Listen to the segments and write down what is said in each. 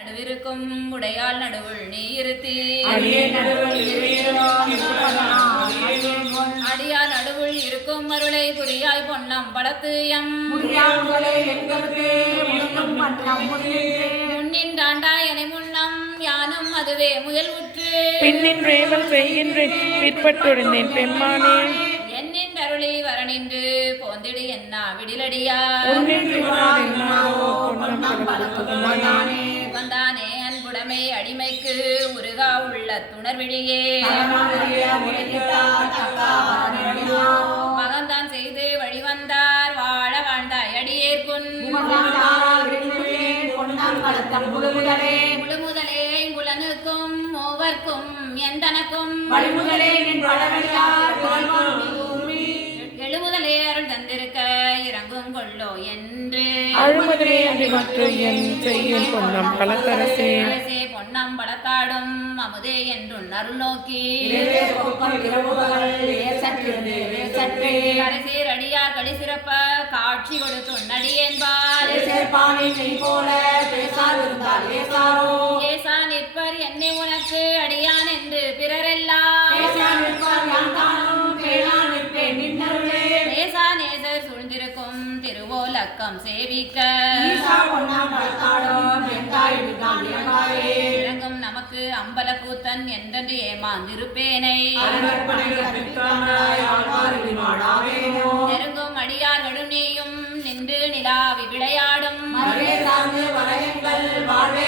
நடுவிருக்கும் உடையாள் நடுவுள் நீ இருத்தி அடியார் நடுவுள் இருக்கும் அருளை புரியாய் பொன்னம் பலத்து எம். முடியின்றே முன்னின்றாண்டாய் என முன்னம் யானும் அதுவே முயல் உற்று. பின்னின் ரேவல் செய்கின்றேன் பிற்பட்டொழிந்தேன் பெம்மானே. என்னின் அருளி வரனின்று போந்திடு என்ன விடிலடியா. அன்புடைமை அடிமைக்கு உருகா உள்ள துணர்விழியே மகன்தான் செய்து வழிவந்தார் வாழ வாழ்ந்தாய் அடியேற்குன் முழுமுதலே. புலனுக்கும் மூவர்க்கும் எந்தனக்கும். கொள்ளோ என்று. அழுமதிலே அடி மற்ற என் செய்யும் பொன்னம் பலத்தரசே. அரசே பொன்னம் பலத்தாடும் அமுதே என்றுன் அருள் நோக்கி இரவே போக்கம் இரவுகள் ஏசற்றிருந்து ஏசற்றே கடைசீர் அடியார் களி சிறப்ப காட்சி கொடுத்து நடியேன்பார் போல பேசாதிருந்தால் ஏசாரோ ஏசா நிற்பர் என்னை உனக்கு அடியான் என்று பிறரெல்லாம். திருவோலக்கம் சேவிக்க. இறங்கும் நமக்கு அம்பல கூத்தன் என்றென்று ஏமாந்திருப்பேனை. நெருங்கும் அடியார்களும் நீயும் நின்று நிலாவி விளையாடும். வாழ்வே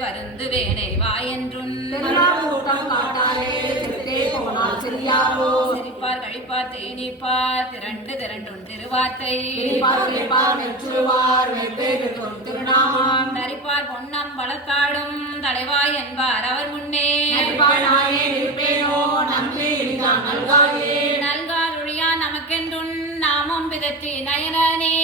பிரிந்து வருந்து வேணை வாயென்றும் திருநாள் கூட்டம் காட்டாலே செத்தே போனால் சிறியாரோ? சிரிப்பார் கழிப்பார் தேனிப்பார் திரண்டு திரண்டும் திருவார்த்தை. தரிப்பார் பொன்னம் பலத்தாடும் தலைவாய் என்பார் அவர் முன்னே. நல்கார் ஒழியா நமக்கென்றும் நாமம் பிதற்றி நயனனே.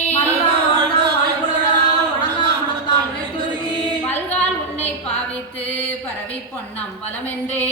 பாவித்து பரவி பொன்னம் பலமென்றே